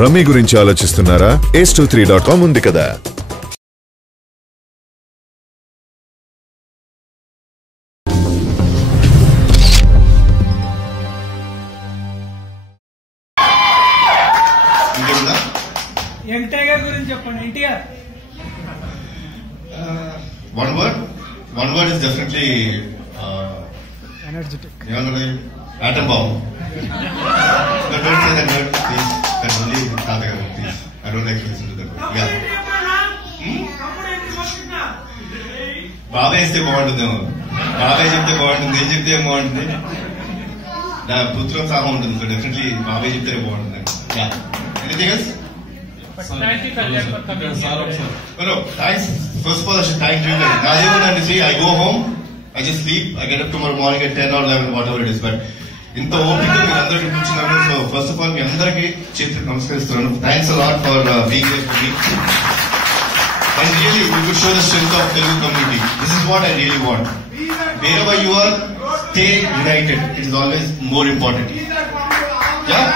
Rummy గురించి ఆలోచిస్తున్నారా? ace23.com ఉంది కదా. యంగ్ టైగర్ గురించి చెప్పండి. NTR. One word is definitely energetic. Atom bomb. But don't say that word, please. That's only Tata, please. I don't like to listen to that word. Yeah. బాబాయ్ ఇస్తే బాగుంటుందేమో. బాబాయ్ చెప్తే బాగుంటుంది, ఏం చెప్తే ఏం బాగుంటుంది. నా పుత్రోత్సాహం ఉంటుంది. సో డెఫినెట్లీ బాబాయ్ చెప్తేనే బాగుంటుంది. Anything else? No, thanks. First of all, I should thank you. I go home, I just sleep, I get up tomorrow morning at 10 or 11, whatever it is. But ఇంత ఓపిక మీరు అందరికీ కూర్చున్నారు. సో ఫస్ట్ ఆఫ్ ఆల్ మీ అందరికీ చేతులకు నమస్కరిస్తున్నాను. Thanks a lot for being here for me. And really, we could show the strength of Telugu community. This is what I really want. Wherever you are, stay united. It is always more important. Yeah?